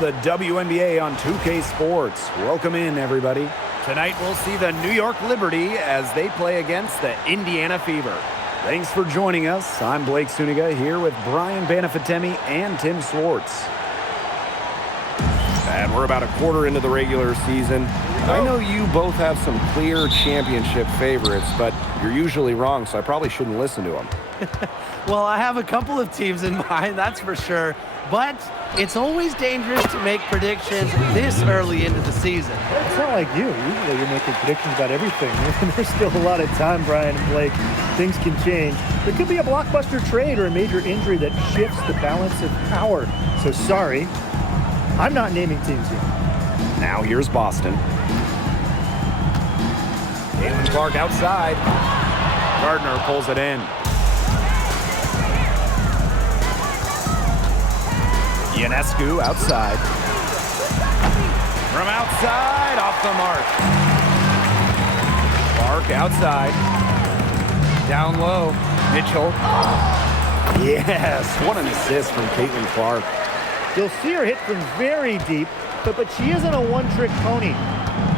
the WNBA on 2K Sports. Welcome in, everybody. Tonight we'll see the New York Liberty as they play against the Indiana Fever. Thanks for joining us. I'm Blake Suniga here with Brian Banafitemi and Tim Swartz. And we're about a quarter into the regular season. I know you both have some clear championship favorites, but you're usually wrong, so I probably shouldn't listen to them. Well, I have a couple of teams in mind, that's for sure. But it's always dangerous to make predictions this early into the season. It's not like you. Usually you're making predictions about everything. There's still a lot of time, Brian and Blake. Things can change. There could be a blockbuster trade or a major injury that shifts the balance of power. So sorry, I'm not naming teams yet. Now here's Boston. Caitlin Clark outside. Gardner pulls it in. Ionescu outside. From outside, off the mark. Clark outside. Down low. Mitchell. Yes, what an assist from Caitlin Clark. You'll see her hit from very deep, but she isn't a one-trick pony.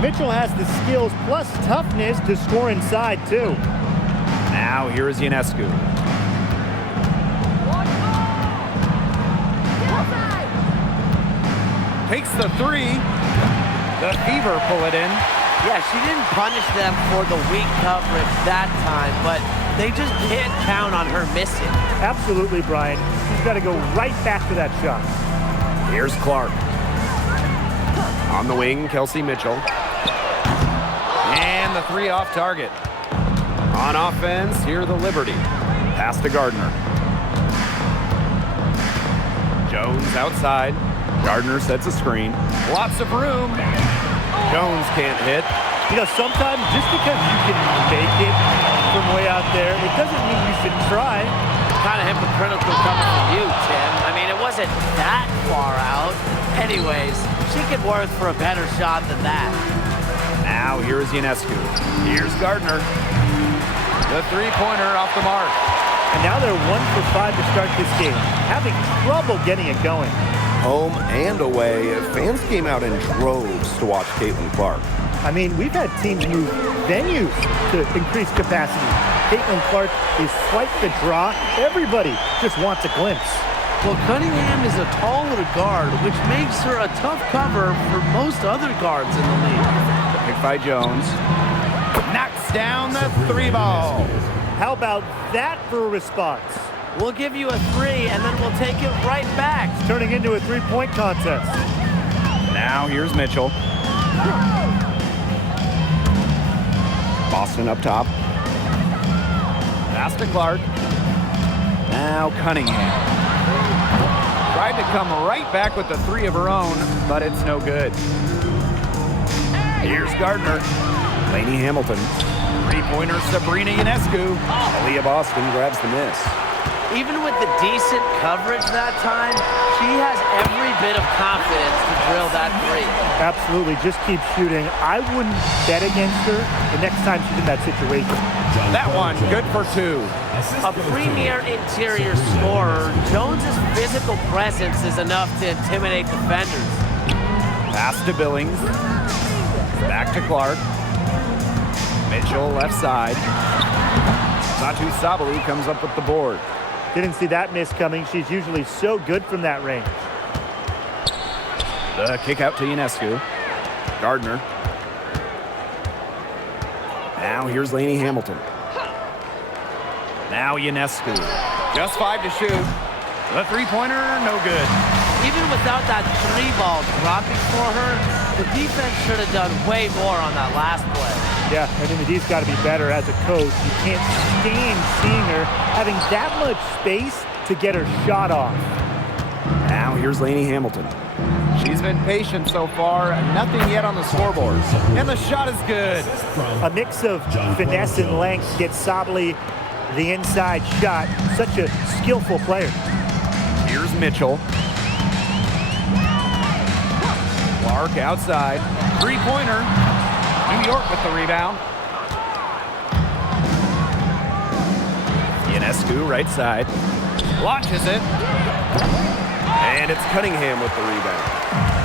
Mitchell has the skills plus toughness to score inside, too. Now here is Ionescu. Takes the three. The Fever pull it in. Yeah, she didn't punish them for the weak coverage that time, but they just can't count on her missing. Absolutely, Brian. She's got to go right back to that shot. Here's Clark. On the wing, Kelsey Mitchell. And the three off target. On offense, here the Liberty. Pass to Gardner. Jones outside. Gardner sets a screen. Lots of room. Jones can't hit. You know, sometimes just because you can make it from way out there, it doesn't mean you should try. Kind of hypocritical coming from you, Tim. I mean, it wasn't that far out. Anyways, she could work for a better shot than that. Now here's Ionescu. Here's Gardner. The three-pointer off the mark. And now they're 1 for 5 to start this game, having trouble getting it going. Home and away, fans came out in droves to watch Caitlin Clark. I mean, we've had teams move venues to increase capacity. Caitlin Clark is quite the draw. Everybody just wants a glimpse. Well, Cunningham is a taller guard, which makes her a tough cover for most other guards in the league. Pick by Jones. Knocks down the three ball. How about that for a response? We'll give you a three, and then we'll take it right back. It's turning into a three-point contest. Now here's Mitchell. Boston up top. Pass to Clark. Now Cunningham. Tried to come right back with the three of her own, but it's no good. Here's Gardner. Lainey Hamilton. Three-pointer Sabrina Ionescu. Aaliyah Boston grabs the miss. Even with the decent coverage that time, she has every bit of confidence to drill that three. Absolutely, just keep shooting. I wouldn't bet against her the next time she's in that situation. That one, good for two. A premier interior scorer, Jones's physical presence is enough to intimidate defenders. Pass to Billings. Back to Clark. Mitchell left side. Satu Sabali comes up with the board. Didn't see that miss coming. She's usually so good from that range. The kick out to Ionescu. Gardner. Now here's Lainey Hamilton. Now Ionescu. Just 5 to shoot. The three-pointer, no good. Even without that three ball dropping for her, the defense should have done way more on that last play. Yeah, I mean, the D's got to be better as a coach. You can't stand seeing her having that much space to get her shot off. Now here's Lainey Hamilton. She's been patient so far, nothing yet on the scoreboard. And the shot is good. A mix of finesse and length gets Sabali the inside shot. Such a skillful player. Here's Mitchell. Clark outside. Three-pointer. New York with the rebound. Ionescu right side. Launches it. And it's Cunningham with the rebound.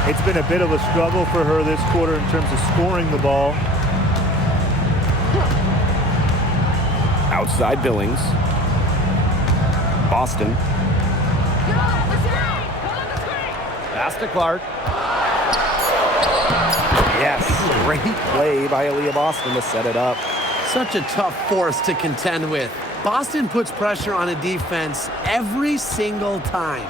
It's been a bit of a struggle for her this quarter in terms of scoring the ball. Outside Billings. Boston. Pass to Clark. Yes, great play by Aaliyah Boston to set it up. Such a tough force to contend with. Boston puts pressure on a defense every single time.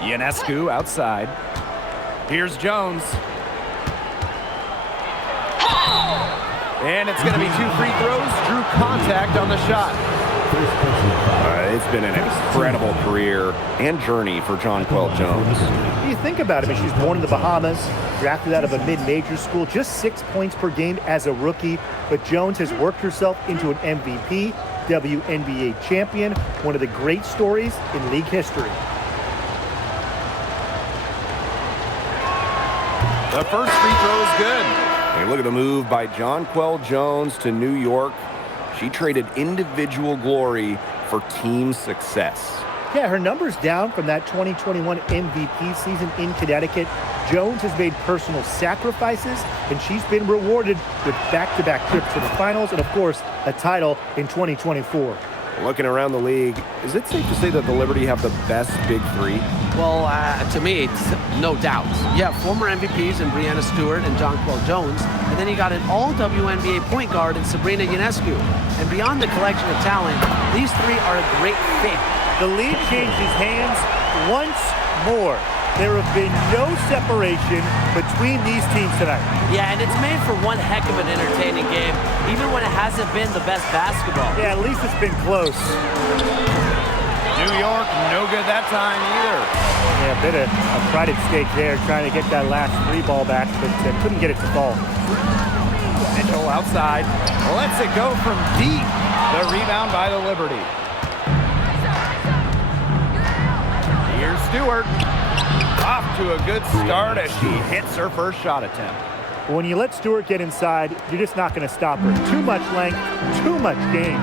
Ionescu outside. Here's Jones. And it's going to be 2 free throws. Drew contact on the shot. It's been an incredible career and journey for Jonquel Jones. You think about it, she's born in the Bahamas, drafted out of a mid-major school, just 6 points per game as a rookie. But Jones has worked herself into an MVP, WNBA champion, one of the great stories in league history. The first free throw is good. Hey, look at the move by Jonquel Jones to New York. She traded individual glory for team success. Yeah, her numbers down from that 2021 MVP season in Connecticut. Jones has made personal sacrifices, and she's been rewarded with back-to-back trips to the finals and, of course, a title in 2024. Looking around the league, is it safe to say that the Liberty have the best big three? Well, to me, it's no doubt. You have former MVPs in Breanna Stewart and Jonquel Jones, and then you got an all-WNBA point guard in Sabrina Ionescu. And beyond the collection of talent, these three are a great fit. The lead changes hands once more. There have been no separation between these teams tonight. Yeah, and it's made for one heck of an entertaining game, even when it hasn't been the best basketball. Yeah, at least it's been close. New York, no good that time either. Yeah, a bit of a pride at stake there, trying to get that last 3 ball back, but couldn't get it to fall. Mitchell outside, lets it go from deep. The rebound by the Liberty. Here's Stewart. Off to a good start as she hits her first shot attempt. When you let Stewart get inside, you're just not going to stop her. Too much length, too much game.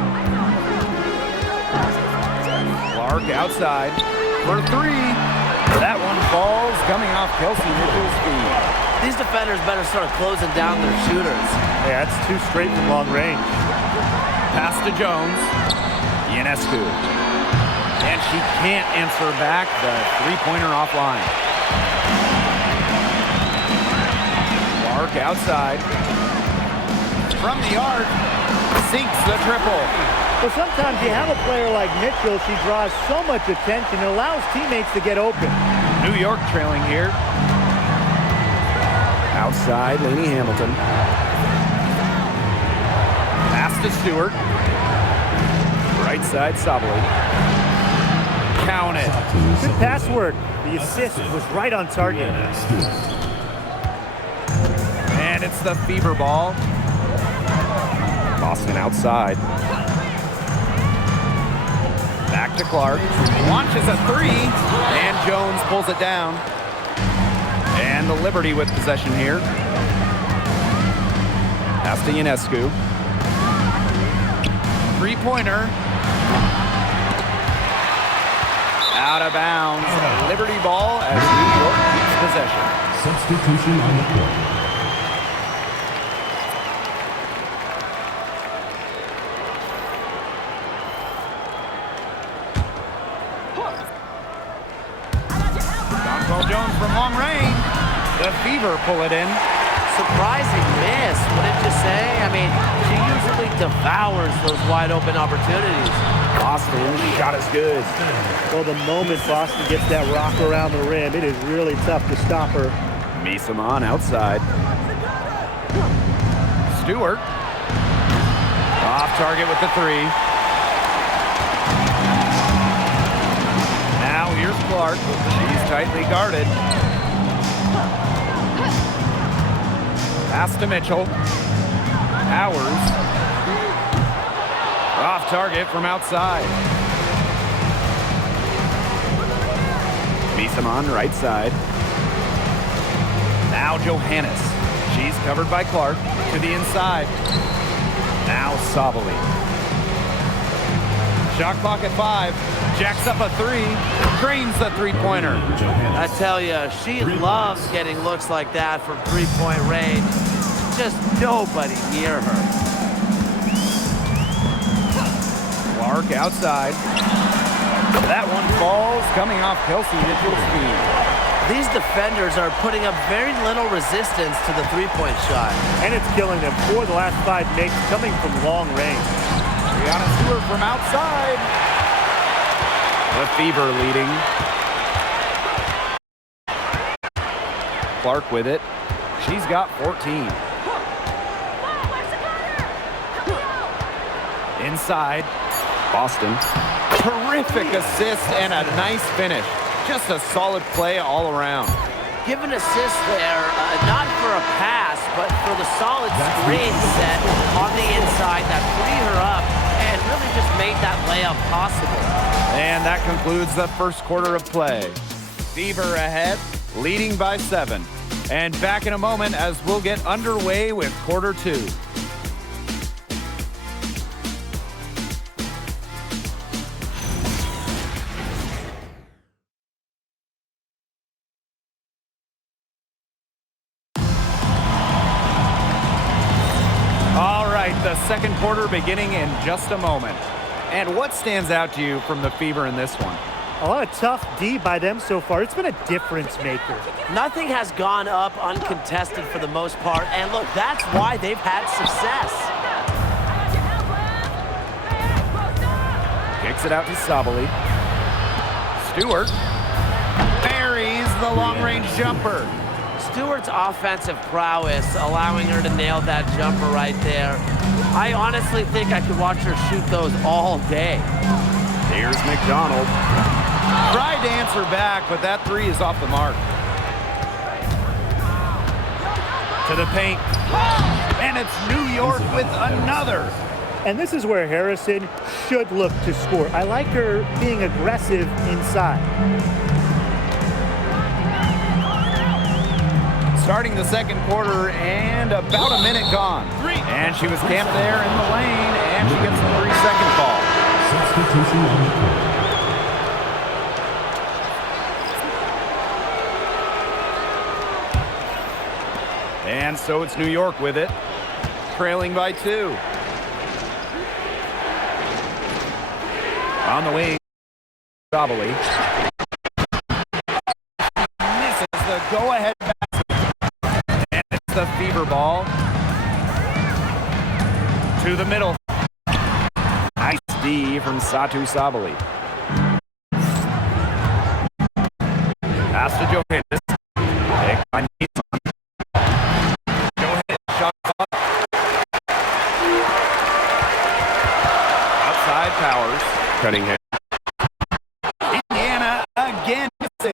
Clark outside for 3. That one falls, coming off Kelsey Mitchell's feet. These defenders better start closing down their shooters. Yeah, that's 2 straight from long range. Pass to Jones. Ionescu. And she can't answer back the 3-pointer offline. Clark outside. From the arc, sinks the triple. Well, sometimes you have a player like Mitchell, she draws so much attention, it allows teammates to get open. New York trailing here. Outside, Lainey Hamilton. Pass to Stewart. Right side, Sabali. Count it. Good pass work. The assist was right on target. And it's the fever ball. Boston outside. Back to Clark. Launches a 3. And Jones pulls it down. And the Liberty with possession here. Pass to Ionescu. 3-pointer. Out of bounds. Liberty ball as New York keeps possession. Substitution on the court. Jonquel Jones from long range. The Fever pull it in. Surprising miss, wouldn't you say? I mean, she usually devours those wide open opportunities. Boston shot is good. Well, the moment Boston gets that rock around the rim, it is really tough to stop her. Misamon outside. Stewart. Off target with the 3. Now here's Clark. She's tightly guarded. Pass to Mitchell. Powers. Off target from outside. Misamon right side. Now Johannes. She's covered by Clark to the inside. Now Sabali. Shot clock at 5. Jacks up a 3. Drains the three-pointer. I tell you, she loves getting looks like that from three-point range. Just nobody near her. Clark outside. That one falls, coming off Kelsey Mitchell's feet. These defenders are putting up very little resistance to the three-point shot. And it's killing them. 4 of the last 5 makes coming from long range. Brianna Stewart from outside. The Fever leading. Clark with it. She's got 14. Inside. Boston. Terrific assist and a nice finish. Just a solid play all around. Give an assist there, not for a pass, but for the solid screen set on the inside that freed her up and really just made that layup possible. And that concludes the first quarter of play. Fever ahead, leading by 7. And back in a moment as we'll get underway with quarter 2. The second quarter beginning in just a moment. And what stands out to you from the Fever in this one? A lot of tough D by them so far. It's been a difference maker. Nothing has gone up uncontested for the most part. And look, that's why they've had success. Kicks it out to Sabali. Stewart buries the long-range jumper. Stewart's offensive prowess allowing her to nail that jumper right there. I honestly think I could watch her shoot those all day. Here's McDonald. Tried to answer back, but that 3 is off the mark. To the paint. And it's New York with another. And this is where Harrison should look to score. I like her being aggressive inside. Starting the second quarter and about a minute gone. And she was camped there in the lane, and she gets the 3-second ball. Substitution on the court. And so it's New York with it, trailing by 2. On the wing, Sabali. Misses the go-ahead basket. And it's the Fever ball. To the middle. Nice D from Satu Sabali. Pass to Johannes. Take by Nissan. Johannes shot clock. Outside Powers. Cunningham. Indiana again missing.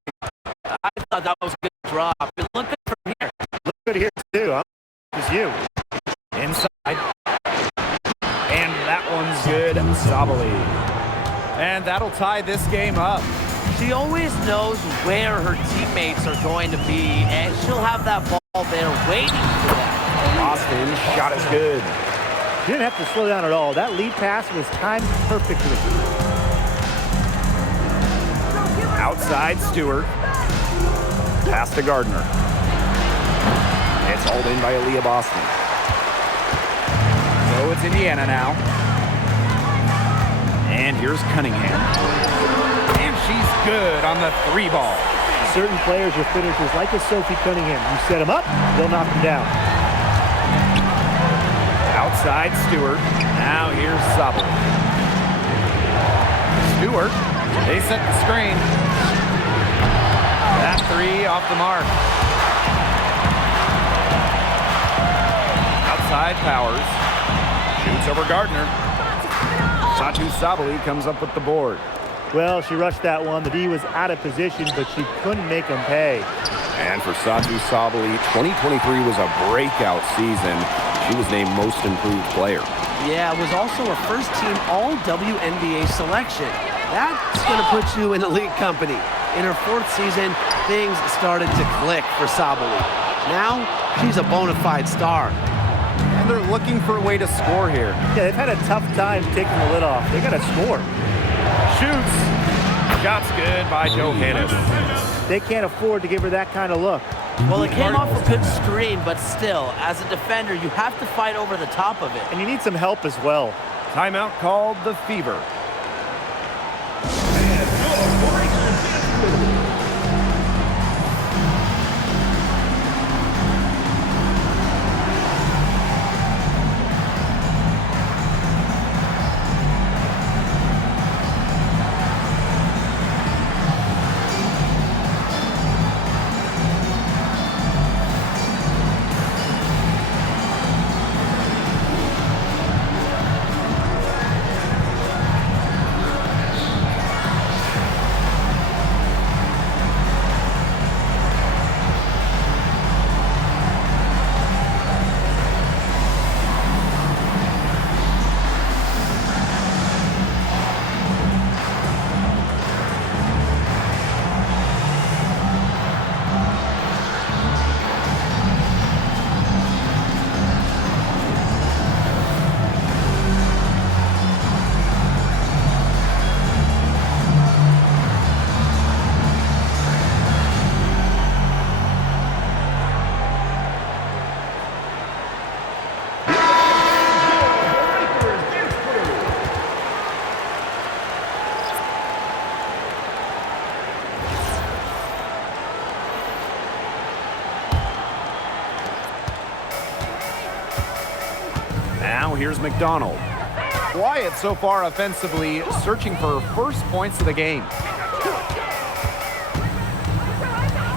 I thought that was a good drop. But look good from here. Look good here too. Huh? It's you. Inside. And that one's good. Sabali. And that'll tie this game up. She always knows where her teammates are going to be, and she'll have that ball there waiting for them. Austin shot is good. She didn't have to slow down at all. That lead pass was timed perfectly. Outside Stewart. Pass to Gardner. It's hauled in by Aaliyah Boston. So it's Indiana now. And here's Cunningham. And she's good on the 3 ball. Certain players are finishers like a Sophie Cunningham. You set them up, they'll knock them down. Outside Stewart. Now here's Sabali. Stewart. They set the screen. That 3 off the mark. Outside Powers. Shoots over Gardner. Satu Sabali comes up with the board. Well, she rushed that one. The D was out of position, but she couldn't make them pay. And for Satu Sabali, 2023 was a breakout season. She was named Most Improved Player. Yeah, it was also a first-team All-WNBA selection. That's going to put you in elite company. In her 4th season, things started to click for Sabali. Now, she's a bona fide star. And they're looking for a way to score here. Yeah, they've had a tough time taking the lid off. They got to score. shoots. Shot's good by Johannes. They can't afford to give her that kind of look. Well, it came off a good screen, but still, as a defender, you have to fight over the top of it. And you need some help as well. Timeout called the Fever. Now here's McDonald. Quiet so far offensively, searching for first points of the game.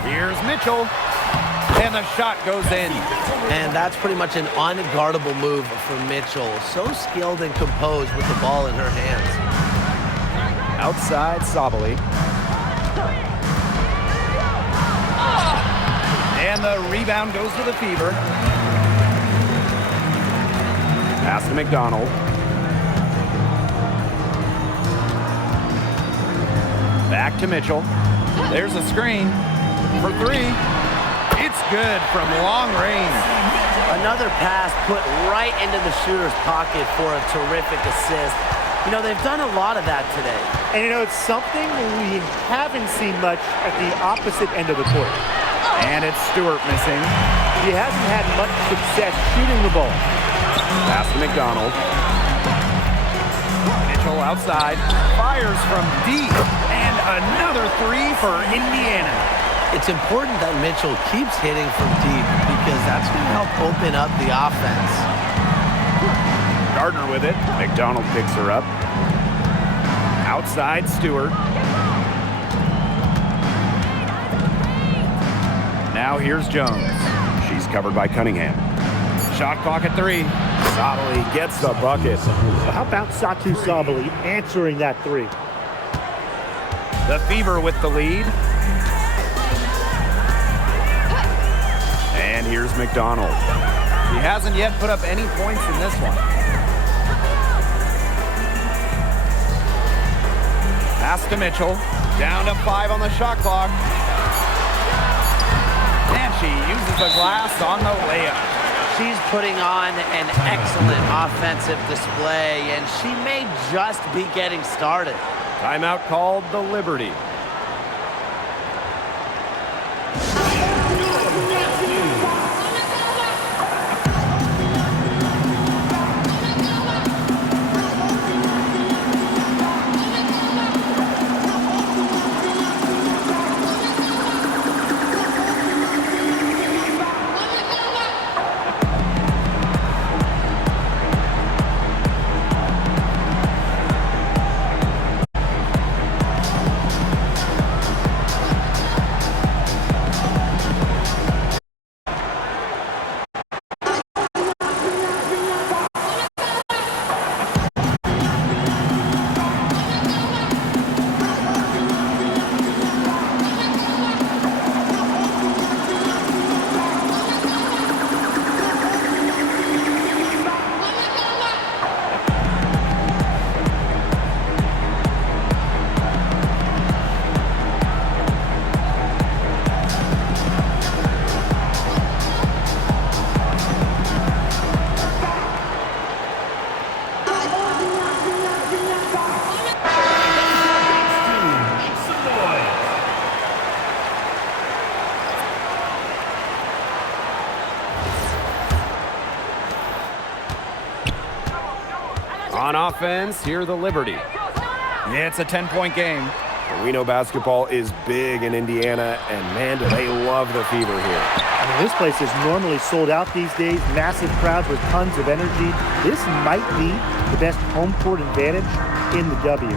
Here's Mitchell, and the shot goes in. And that's pretty much an unguardable move for Mitchell. So skilled and composed with the ball in her hands. Outside Sabali. And the rebound goes to the Fever. Pass to McDonald. Back to Mitchell. There's a screen for three. It's good from long range. Another pass put right into the shooter's pocket for a terrific assist. You know, they've done a lot of that today. And you know, it's something we haven't seen much at the opposite end of the court. And it's Stewart missing. He hasn't had much success shooting the ball. Pass to McDonald. Mitchell outside. Fires from deep. And another three for Indiana. It's important that Mitchell keeps hitting from deep because that's going to help open up the offense. Gardner with it. McDonald picks her up. Outside Stewart. Now here's Jones. She's covered by Cunningham. Shot clock at three. Sabali gets the bucket. How about Satu Sabali answering that three? The Fever with the lead. And here's McDonald. He hasn't yet put up any points in this one. Pass to Mitchell. Down to 5 on the shot clock. And she uses the glass on the layup. She's putting on an excellent offensive display, and she may just be getting started. Timeout called the Liberty. On offense, here the Liberty. Yeah, it's a 10-point game. We know basketball is big in Indiana, and man, do they love the Fever here. I mean, this place is normally sold out these days, massive crowds with tons of energy. This might be the best home court advantage in the W.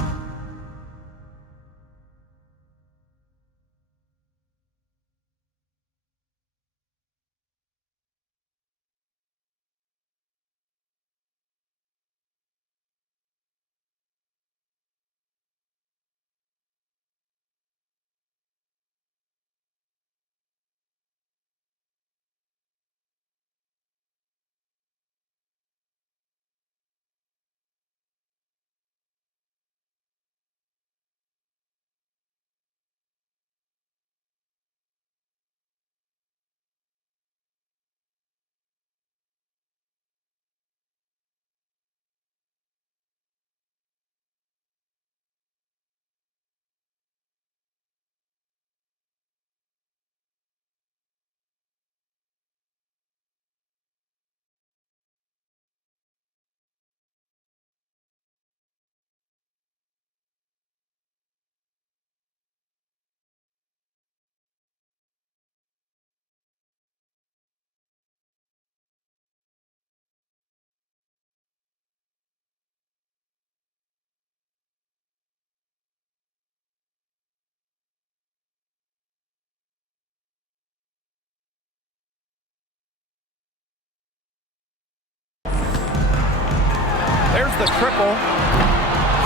There's the triple.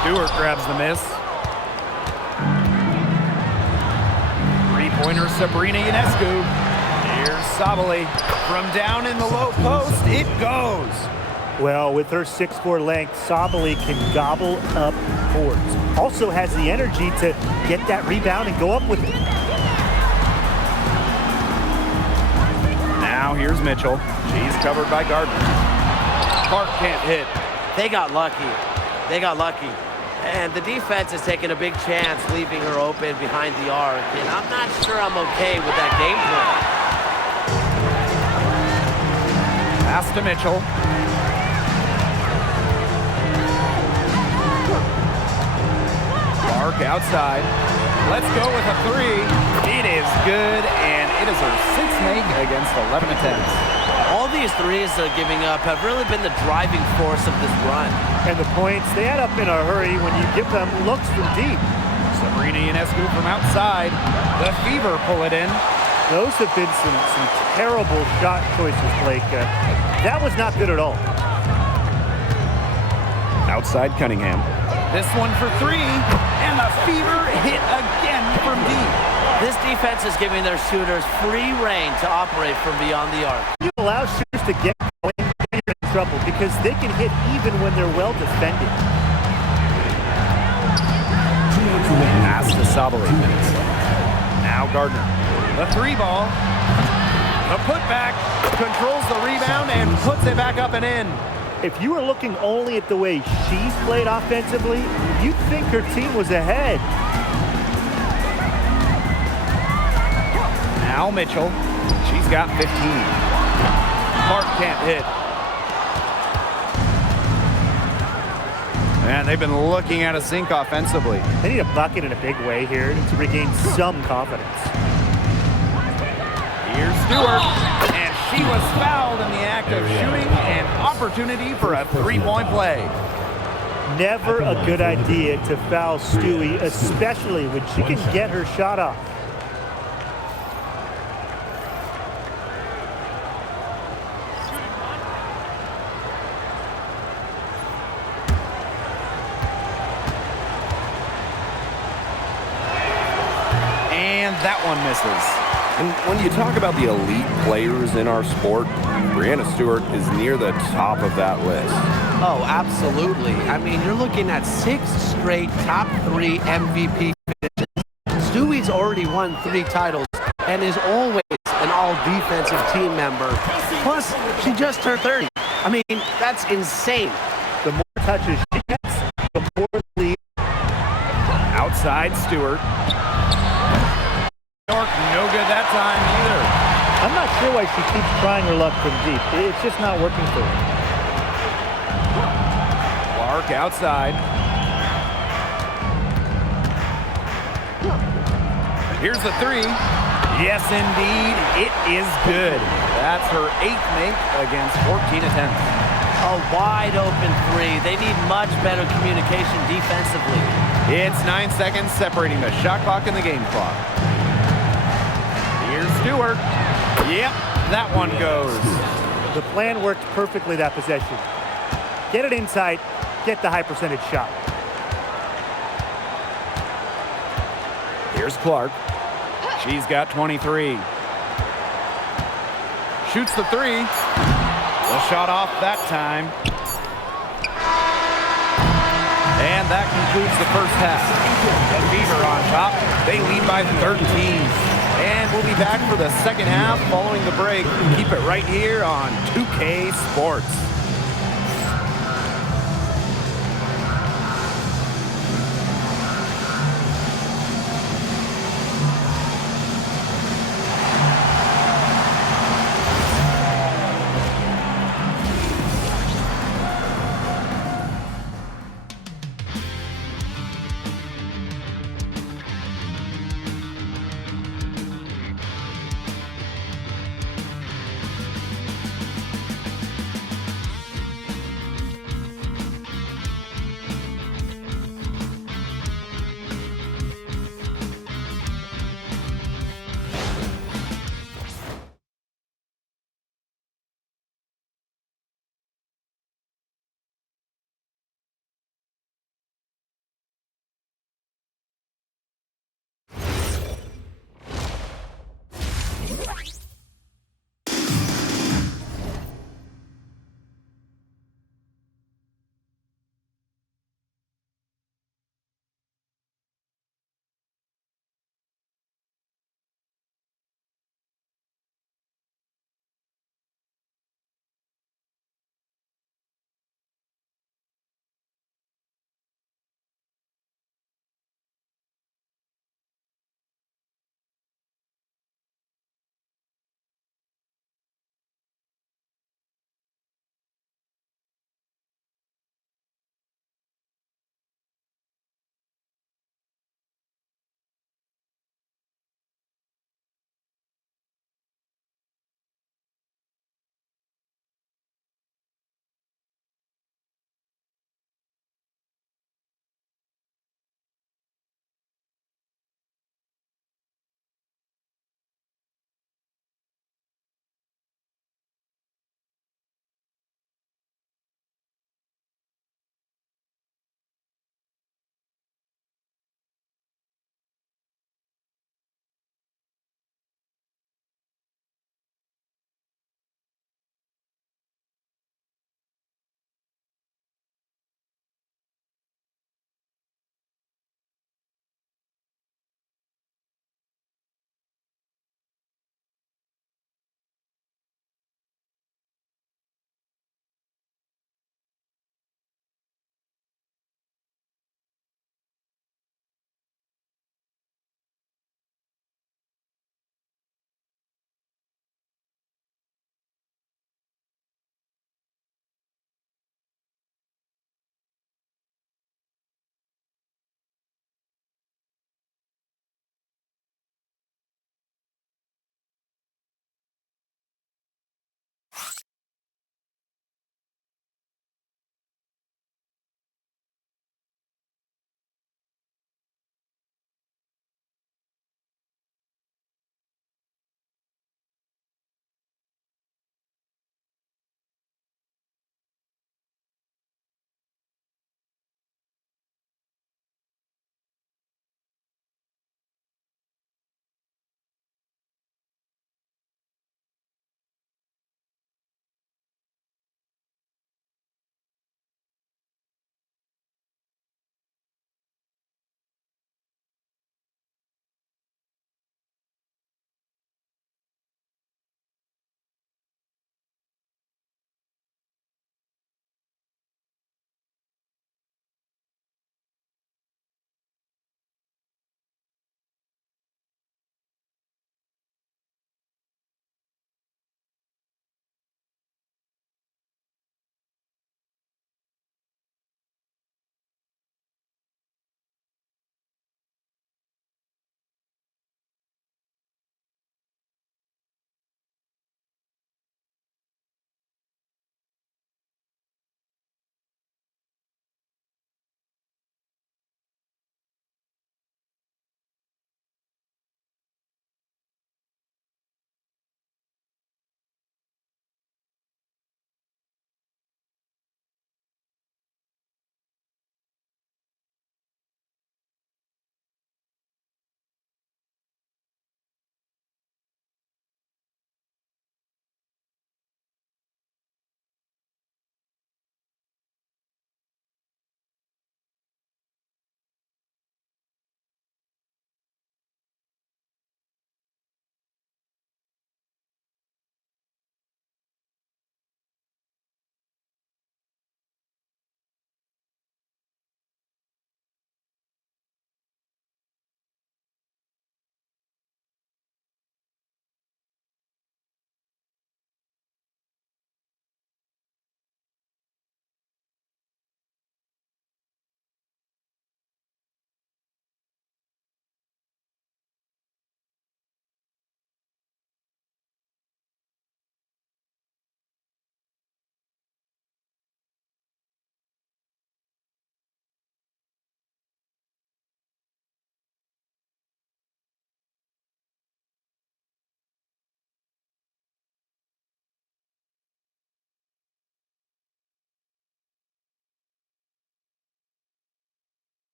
Stewart grabs the miss. Three-pointer Sabrina Ionescu. Here's Sabali. From down in the low post, it goes. Well, with her 6'4" length, Sabali can gobble up boards. Also has the energy to get that rebound and go up with it. Now here's Mitchell. She's covered by Gardner. Clark can't hit. They got lucky. They got lucky. And the defense is taking a big chance leaving her open behind the arc. And I'm not sure I'm okay with that game plan. Pass to Mitchell. Clark outside. Let's go with a three. It is good, and it is her sixth make against 11 attempts. All these threes they're giving up have really been the driving force of this run. And the points, they add up in a hurry when you give them looks from deep. Sabrina Ionescu from outside. The Fever pull it in. Those have been some terrible shot choices, Blake. That was not good at all. Outside Cunningham. This one for three, and the Fever hit again from deep. This defense is giving their shooters free reign to operate from beyond the arc. You allow shooters to get going, you're in trouble because they can hit even when they're well defended. Pass to Sabali. Now Gardner. The three ball. The putback. Controls the rebound and puts it back up and in. If you were looking only at the way she's played offensively, you'd think her team was ahead. Now Mitchell. She's got 15. Clark can't hit. Man, they've been looking at a sink offensively. They need a bucket in a big way here to regain some confidence. Here's Stewart, and she was fouled in the act of shooting, an opportunity for a three-point play. Never a good idea to foul Stewie, especially when she can get her shot off. And that one misses. And when you talk about the elite players in our sport, Breanna Stewart is near the top of that list. Oh, absolutely. I mean, you're looking at 6 straight top 3 MVP finishes. Stewie's already won 3 titles and is always an all-defensive team member. Plus, she just turned 30. I mean, that's insane. The more touches she gets, the more the lead. Outside Stewart. York, no good that time either. I'm not sure why she keeps trying her luck from deep. It's just not working for her. Arc outside. Here's the three. Yes, indeed. It is good. That's her 8th make against 14 attempts. A wide open three. They need much better communication defensively. It's 9 seconds separating the shot clock and the game clock. Here's Stewart. Yep, that one goes. The plan worked perfectly that possession. Get it inside, get the high percentage shot. Here's Clark. She's got 23. Shoots the three. The shot off that time. And that concludes the first half. The Fever on top. They lead by 13. And we'll be back for the second half following the break. Keep it right here on 2K Sports.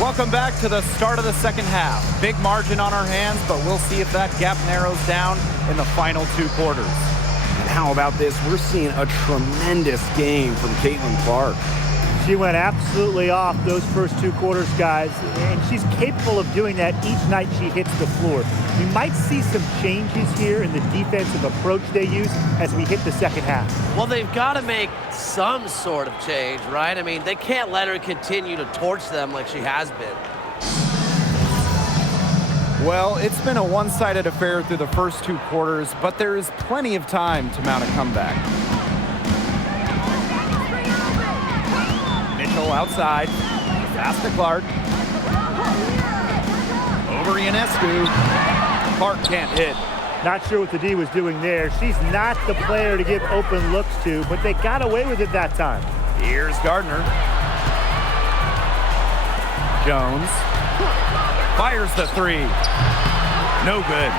Welcome back to the start of the second half. Big margin on our hands, but we'll see if that gap narrows down in the final 2 quarters. And how about this? We're seeing a tremendous game from Caitlin Clark. She went absolutely off those first 2 quarters, guys, and she's capable of doing that each night she hits the floor. We might see some changes here in the defensive approach they use as we hit the second half. Well, they've got to make some sort of change, right? I mean, they can't let her continue to torch them like she has been. Well, it's been a one-sided affair through the first 2 quarters, but there is plenty of time to mount a comeback. Mitchell outside. Pass to Clark. Over Ionescu. Clark can't hit. Not sure what the D was doing there. She's not the player to give open looks to, but they got away with it that time. Here's Gardner. Jones. Fires the 3. No good.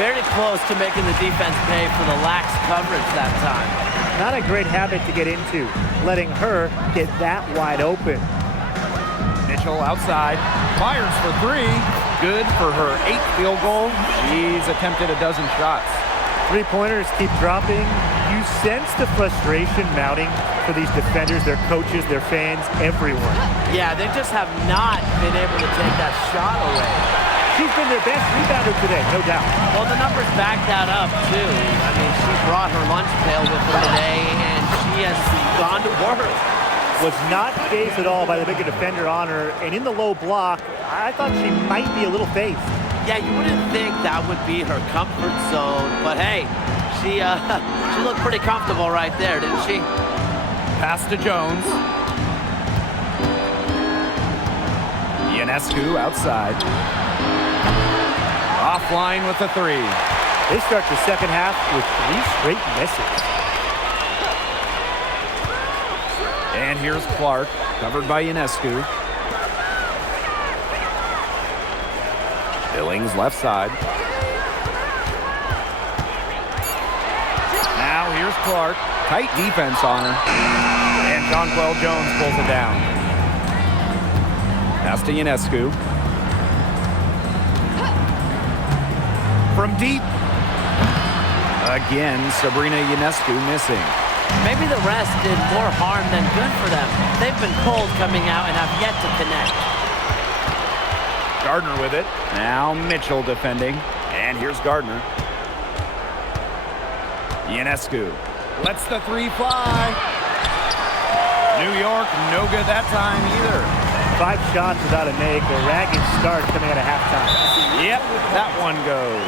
Very close to making the defense pay for the lax coverage that time. Not a great habit to get into, letting her get that wide open. Mitchell outside. Fires for 3. Good for her 8th field goal. She's attempted a dozen shots. 3-pointers keep dropping. You sense the frustration mounting for these defenders, their coaches, their fans, everyone. Yeah, they just have not been able to take that shot away. She's been their best rebounder today, no doubt. Well, the numbers back that up, too. I mean, she brought her lunch pail with her today, and she has gone to work. Was not fazed at all by the bigger defender on her, and in the low block, I thought she might be a little fazed. Yeah, you wouldn't think that would be her comfort zone, but hey, she looked pretty comfortable right there, didn't she? Pass to Jones. Ionescu outside. Offline with the 3. They start the second half with 3 straight misses. And here's Clark, covered by Ionescu. Billings left side. Now here's Clark. Tight defense on her. And Jonquel Jones pulls it down. Pass to Ionescu. From deep. Again, Sabrina Ionescu missing. Maybe the rest did more harm than good for them. They've been cold coming out and have yet to connect. Gardner with it. Now Mitchell defending. And here's Gardner. Ionescu lets the 3 fly. New York, no good that time either. 5 shots without a make. A ragged start coming out of halftime. Yep, that one goes.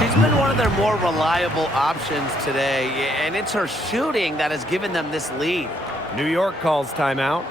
She's been one of their more reliable options today, and it's her shooting that has given them this lead. New York calls timeout.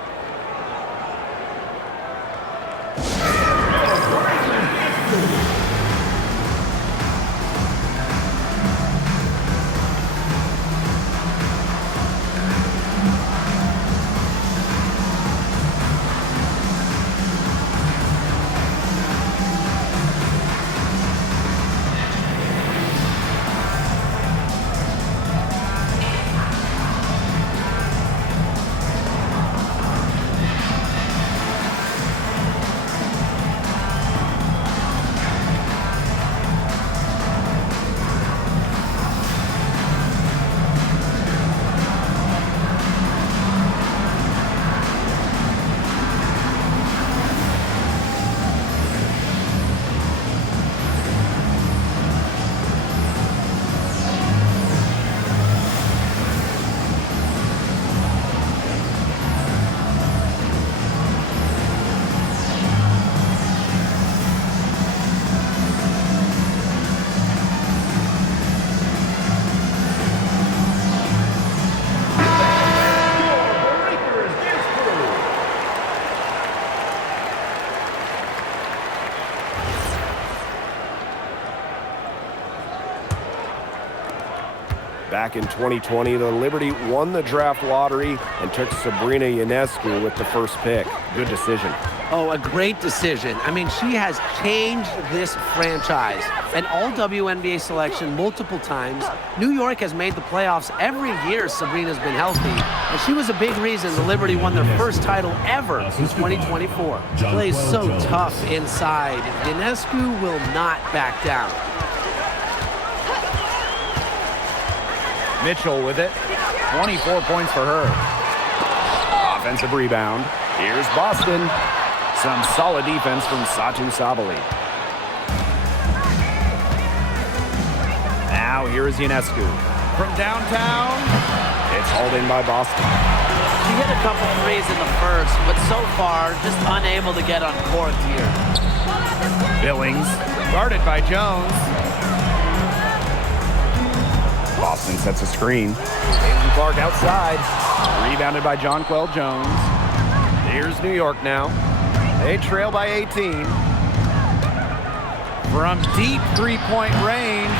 Back in 2020, the Liberty won the draft lottery and took Sabrina Ionescu with the first pick. Good decision. Oh, a great decision. I mean, she has changed this franchise. An all-WNBA selection multiple times. New York has made the playoffs every year Sabrina's been healthy. And she was a big reason the Liberty won their first title ever in 2024. Plays so tough inside. Ionescu will not back down. Mitchell with it. 24 points for her. Offensive rebound. Here's Boston. Some solid defense from Satu Sabali. Now here is Ionescu. From downtown, it's hauled in by Boston. She hit a couple threes in the first, but so far, just unable to get uncorked here. Billings, guarded by Jones. Boston sets a screen. Caitlin Clark outside. Rebounded by Jonquel Jones. Here's New York now. They trail by 18. From deep three-point range.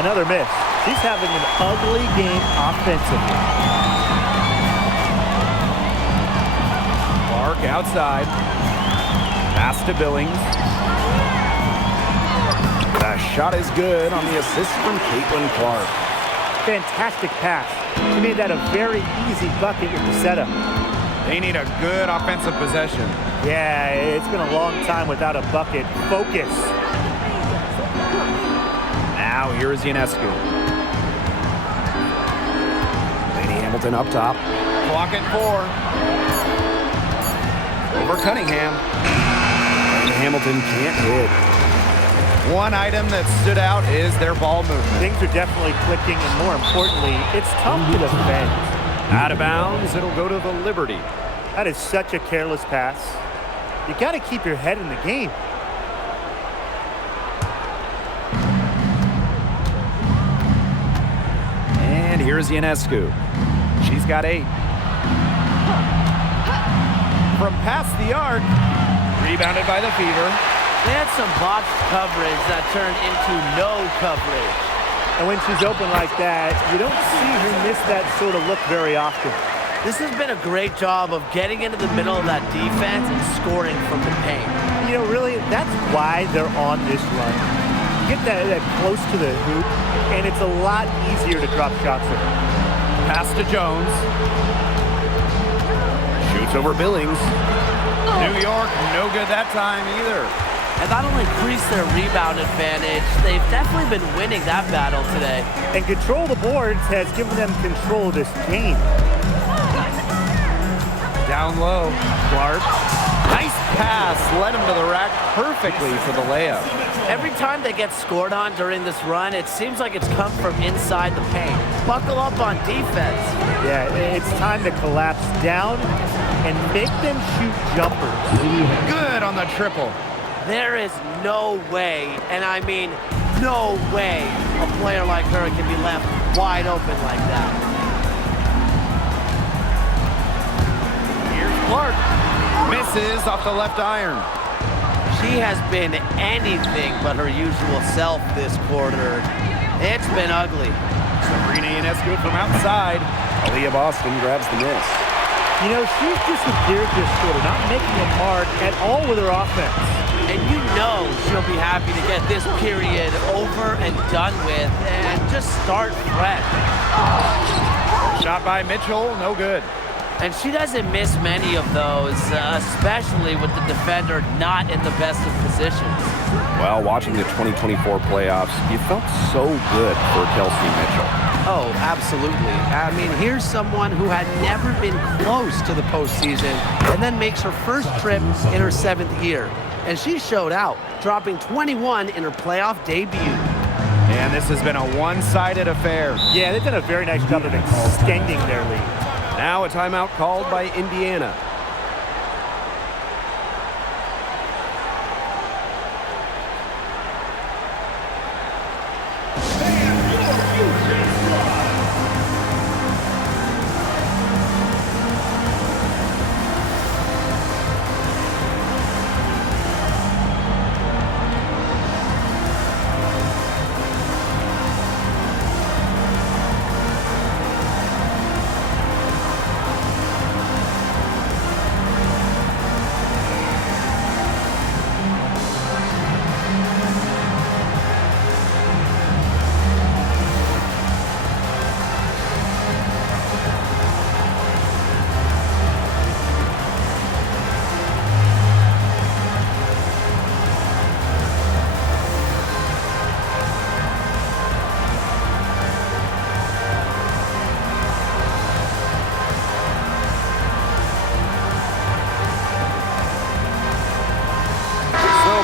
Another miss. She's having an ugly game offensively. Clark outside. Pass to Billings. The shot is good on the assist from Caitlin Clark. Fantastic pass. She made that a very easy bucket with the setup. They need a good offensive possession. Yeah, it's been a long time without a bucket. Focus. Now here is Ionescu. Lady Hamilton up top. Clock at 4. Over Cunningham. Lady Hamilton can't hit. One item that stood out is their ball movement. Things are definitely clicking, and more importantly, it's tough to defend. Out of bounds, it'll go to the Liberty. That is such a careless pass. You got to keep your head in the game. And here's Ionescu. She's got 8. From past the arc, rebounded by the Fever. They had some box coverage that turned into no coverage. And when she's open like that, you don't see her miss that sort of look very often. This has been a great job of getting into the middle of that defense and scoring from the paint. You know, really, that's why they're on this run. You get that close to the hoop, and it's a lot easier to drop shots in. Pass to Jones. Shoots over Billings. New York, no good that time either. And that'll increase their rebound advantage. They've definitely been winning that battle today. And control the boards has given them control of this game. Down low, Clark. Nice pass, led him to the rack perfectly for the layup. Every time they get scored on during this run, it seems like it's come from inside the paint. Buckle up on defense. Yeah, it's time to collapse down and make them shoot jumpers. Good on the triple. There is no way, and I mean no way, a player like her can be left wide open like that. Here's Clark. Misses off the left iron. She has been anything but her usual self this quarter. It's been ugly. Sabrina Ionescu from outside. Aaliyah Boston grabs the miss. You know, she's disappeared this quarter, not making a mark at all with her offense. And you know she'll be happy to get this period over and done with and just start fresh. Shot by Mitchell, no good. And she doesn't miss many of those, especially with the defender not in the best of positions. Well, watching the 2024 playoffs, you felt so good for Kelsey Mitchell. Oh, absolutely. I mean, here's someone who had never been close to the postseason and then makes her first trip in her 7th year. And she showed out, dropping 21 in her playoff debut. And this has been a one-sided affair. Yeah, they've done a very nice job of extending their lead. Now a timeout called by Indiana.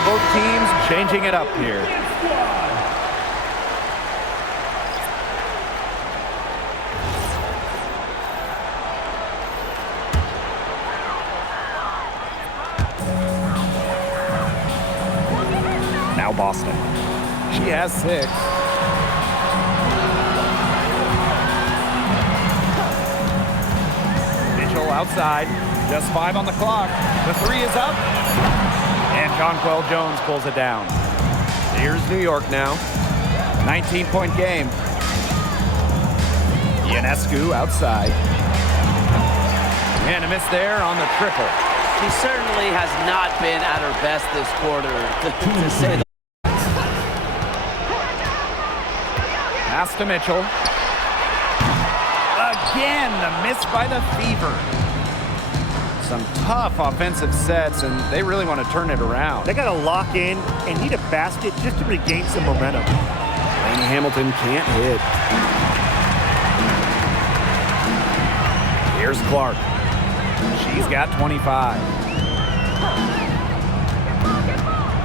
both teams changing it up here. Now Boston. She has 6. Mitchell outside. Just 5 on the clock. The 3 is up. And Jonquel Jones pulls it down. Here's New York now. 19-point game. Ionescu outside. And a miss there on the triple. She certainly has not been at her best this quarter, to say the Pass to Mitchell. Again, the miss by the Fever. Some tough offensive sets, and they really want to turn it around. They got to lock in and need a basket just to regain some momentum. Lainey Hamilton can't hit. Here's Clark. She's got 25.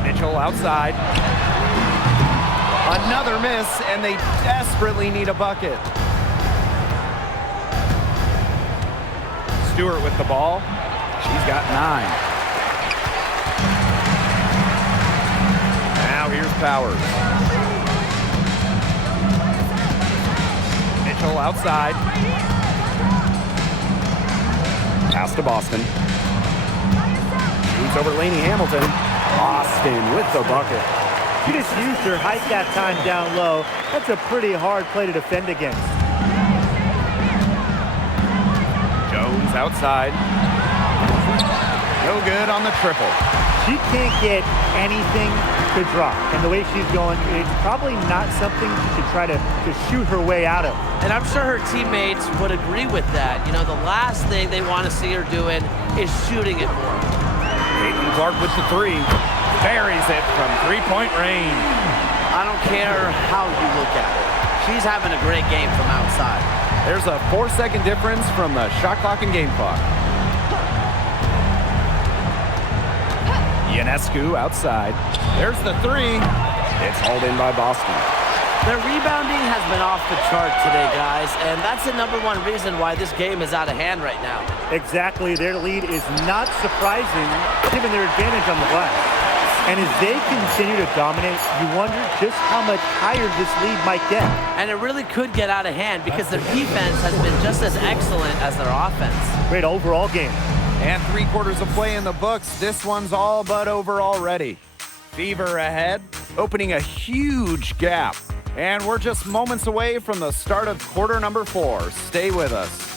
Mitchell outside. Another miss, and they desperately need a bucket. Stewart with the ball. She's got 9. Now here's Powers. Mitchell outside. Pass to Boston. Shoots over Lainey Hamilton. Boston with the bucket. She just used her height that time down low. That's a pretty hard play to defend against. Jones outside. No good on the triple. She can't get anything to drop. And the way she's going, it's probably not something to try to shoot her way out of. And I'm sure her teammates would agree with that. You know, the last thing they want to see her doing is shooting it more. Caitlin Clark with the 3. Buries it from 3-point range. I don't care how you look at it. She's having a great game from outside. There's a 4-second difference from the shot clock and game clock. Ionescu outside. There's the 3. It's hauled in by Boston. Their rebounding has been off the chart today, guys, and that's the #1 reason why this game is out of hand right now. Exactly. Their lead is not surprising given their advantage on the glass. And as they continue to dominate, you wonder just how much higher this lead might get. And it really could get out of hand because their defense has been just as excellent as their offense. Great overall game. And 3 quarters of play in the books. This one's all but over already. Fever ahead, opening a huge gap. And we're just moments away from the start of quarter number 4. Stay with us.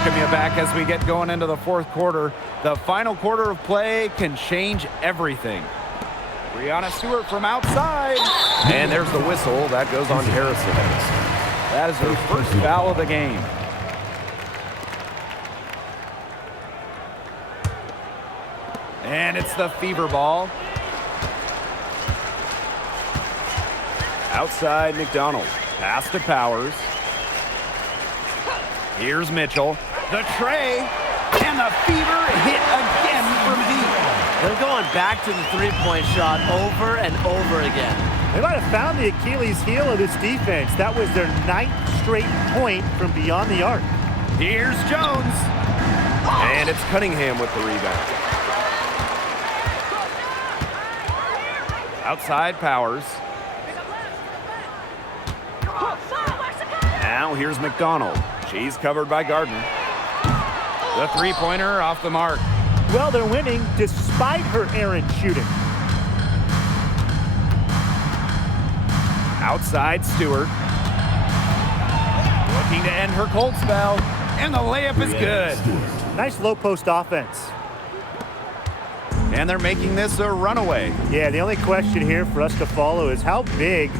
Welcome you back as we get going into the fourth quarter. The final quarter of play can change everything. Breanna Stewart from outside. And there's the whistle. That goes on Harrison. That is her first foul of the game. And it's the Fever ball. Outside McDonald. Pass to Powers. Here's Mitchell. The tray. And the Fever hit again from deep. They're going back to the three-point shot over and over again. They might have found the Achilles heel of this defense. That was their 9th straight point from beyond the arc. Here's Jones. And it's Cunningham with the rebound. Outside Powers. Now here's McDonald. She's covered by Gardner. The three-pointer off the mark. Well, they're winning despite her errant shooting. Outside Stewart. Looking to end her cold spell. And the layup is good. Nice low post offense. And they're making this a runaway. Yeah, the only question here for us to follow is how big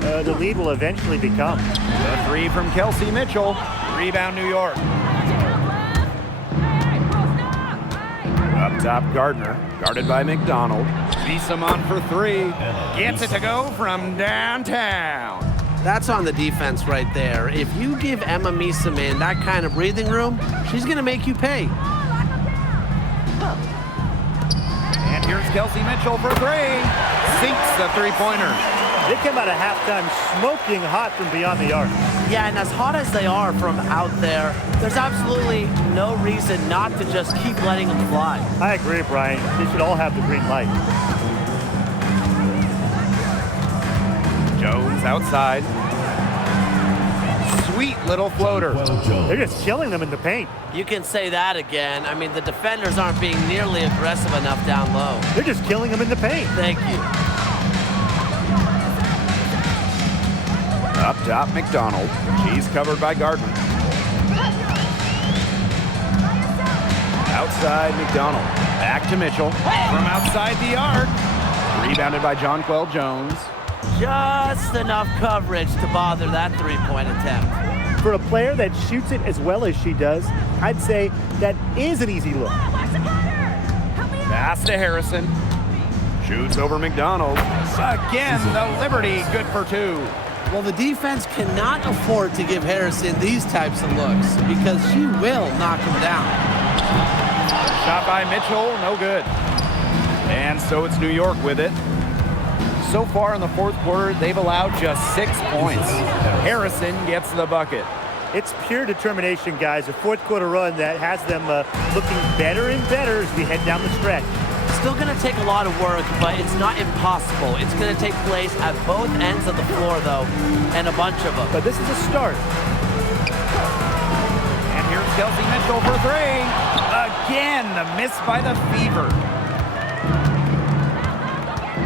the lead will eventually become. The three from Kelsey Mitchell. Rebound New York. Up top Gardner. Guarded by McDonald. Beeson on for three. Gets it to go from downtown. That's on the defense right there. If you give Emma Meeseman that kind of breathing room, she's going to make you pay. And here's Kelsey Mitchell for three. Sinks the three-pointer. They come out of halftime smoking hot from beyond the arc. Yeah, and as hot as they are from out there, there's absolutely no reason not to just keep letting them fly. I agree, Brian. They should all have the green light. Jones outside. Sweet little floater. They're just killing them in the paint. You can say that again. I mean, the defenders aren't being nearly aggressive enough down low. They're just killing them in the paint. Thank you. Up top, McDonald. She's covered by Gardner. Outside, McDonald. Back to Mitchell. From outside the arc. Rebounded by Jonquel Jones. Just enough coverage to bother that three-point attempt. For a player that shoots it as well as she does, I'd say that is an easy look. Pass to Harrison. Shoots over McDonald. Again, the Liberty good for two. Well, the defense cannot afford to give Harrison these types of looks because she will knock him down. Shot by Mitchell, no good. And so it's New York with it. So far in the fourth quarter, they've allowed just 6 points. Harrison gets the bucket. It's pure determination, guys. A fourth quarter run that has them looking better and better as we head down the stretch. Still going to take a lot of work, but it's not impossible. It's going to take place at both ends of the floor, though, and a bunch of them. But this is a start. And here's Kelsey Mitchell for three. Again, the miss by the Fever.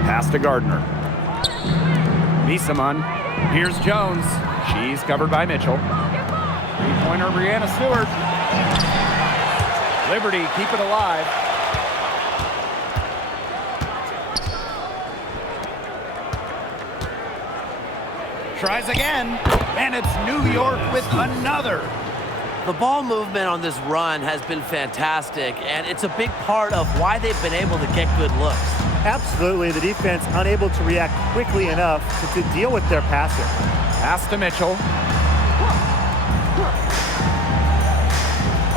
Pass to Gardner. Misaman. Here's Jones. She's covered by Mitchell. Three-pointer, Breanna Stewart. Liberty, keep it alive. Tries again, and it's New York with another. The ball movement on this run has been fantastic, and it's a big part of why they've been able to get good looks. Absolutely, the defense unable to react quickly enough to deal with their passing. Pass to Mitchell.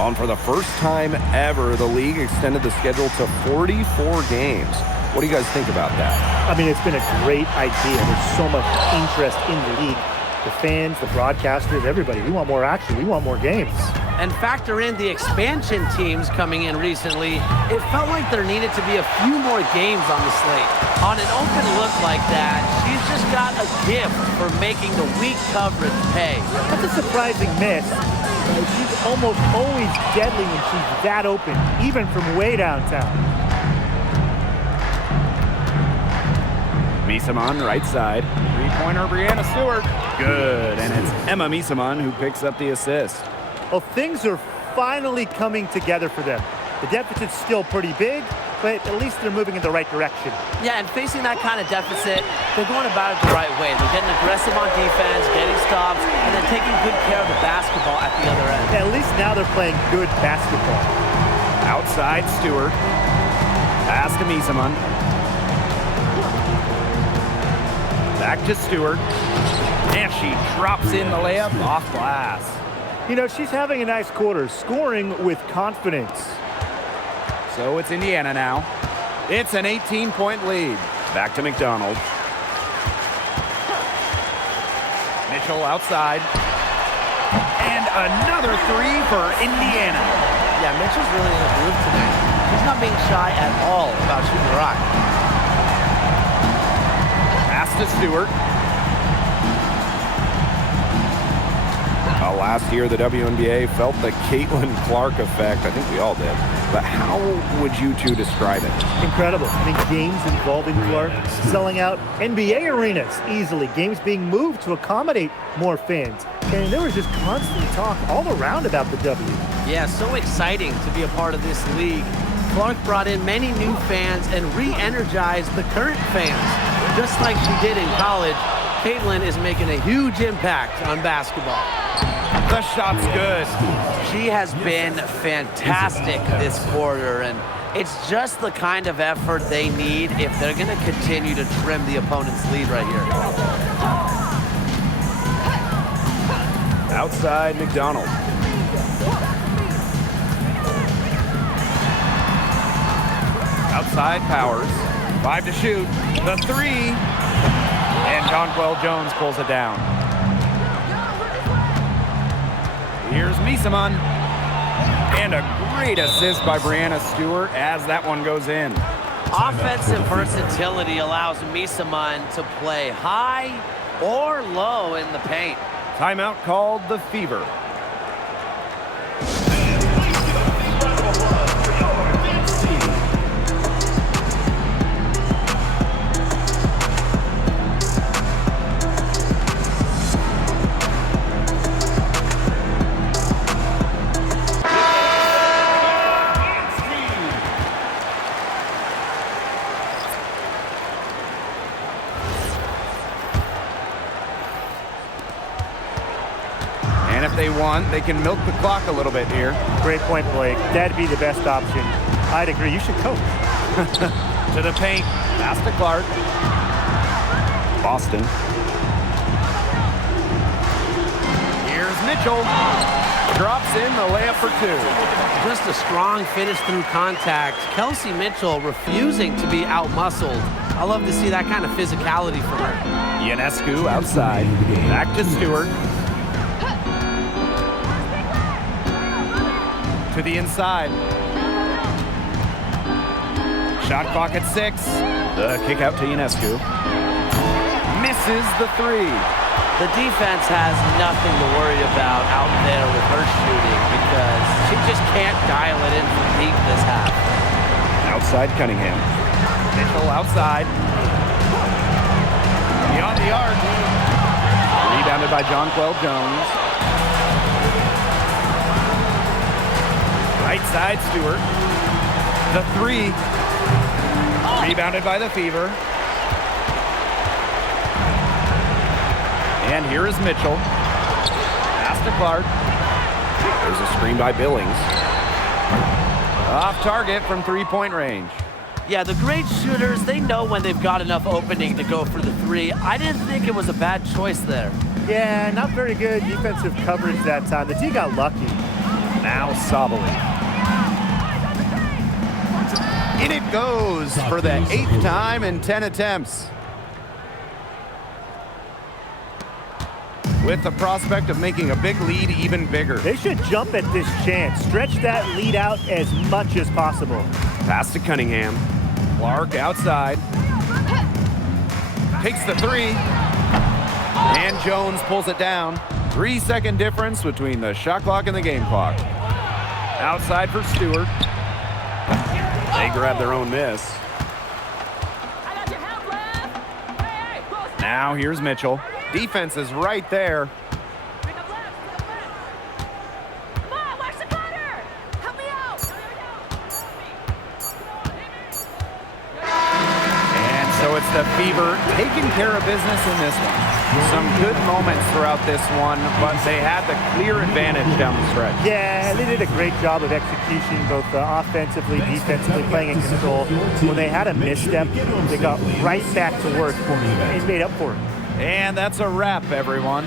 On for the first time ever, the league extended the schedule to 44 games. What do you guys think about that? I mean, it's been a great idea. There's so much interest in the league. The fans, the broadcasters, everybody. We want more action. We want more games. And factor in the expansion teams coming in recently, it felt like there needed to be a few more games on the slate. On an open look like that, she's just got a gift for making the weak coverage pay. That's a surprising miss. She's almost always deadly when she's that open, even from way downtown. Misaman, right side. Three-pointer, Breanna Stewart. Good, and it's Emma Misaman who picks up the assist. Well, things are finally coming together for them. The deficit's still pretty big, but at least they're moving in the right direction. Yeah, and facing that kind of deficit, they're going about it the right way. They're getting aggressive on defense, getting stops, and then taking good care of the basketball at the other end. At least now they're playing good basketball. Outside Stewart. Pass to Misaman. Back to Stewart. And she drops in the layup off glass. You know, she's having a nice quarter, scoring with confidence. So it's Indiana now. It's an 18-point lead. Back to McDonald. Mitchell outside. And another three for Indiana. Yeah, Mitchell's really in the groove tonight. He's not being shy at all about shooting the rock. Pass to Stewart. Last year, the WNBA felt the Caitlin Clark effect. I think we all did. But how would you two describe it? Incredible. I mean, games involving Clark selling out NBA arenas easily. Games being moved to accommodate more fans. And there was just constant talk all around about the W. Yeah, so exciting to be a part of this league. Clark brought in many new fans and re-energized the current fans. Just like she did in college, Caitlin is making a huge impact on basketball. The shot's good. She has been fantastic this quarter, and it's just the kind of effort they need if they're going to continue to trim the opponent's lead right here. Outside McDonald. Outside Powers. 5 to shoot. The three. And Jonquel Jones pulls it down. Here's Misaman. And a great assist by Brianna Stewart as that one goes in. Offensive versatility allows Misaman to play high or low in the paint. Timeout called the Fever. They want, they can milk the clock a little bit here. Great point, Blake. That'd be the best option. I'd agree. You should coach. To the paint. Pass to Clark. Boston. Here's Mitchell. Drops in the layup for two. Just a strong finish through contact. Kelsey Mitchell refusing to be out-muscled. I love to see that kind of physicality from her. Ionescu outside. Back to Stewart. To the inside. Shot clock at 6. The kick out to Ionescu. Misses the three. The defense has nothing to worry about out there with her shooting because she just can't dial it in from deep this half. Outside Cunningham. Mitchell outside. Beyond the arc. Rebounded by Jonquel Jones. Right side, Stewart. The three. Rebounded by the Fever. And here is Mitchell. Pass to Clark. There's a screen by Billings. Off target from three-point range. Yeah, the great shooters, they know when they've got enough opening to go for the three. I didn't think it was a bad choice there. Yeah, not very good defensive coverage that time. The team got lucky. Now Sabali. In it goes for the 8th time in 10 attempts. With the prospect of making a big lead even bigger. They should jump at this chance. Stretch that lead out as much as possible. Pass to Cunningham. Clark outside. Takes the three. And Jones pulls it down. 3-second difference between the shot clock and the game clock. Outside for Stewart. They grab their own miss. Now here's Mitchell. Defense is right there. the Fever taking care of business in this one. Some good moments throughout this one, but they had the clear advantage down the stretch. Yeah, they did a great job of execution, both offensively, defensively, playing in control. When they had a misstep, they got right back to work and made up for it. And that's a wrap, everyone.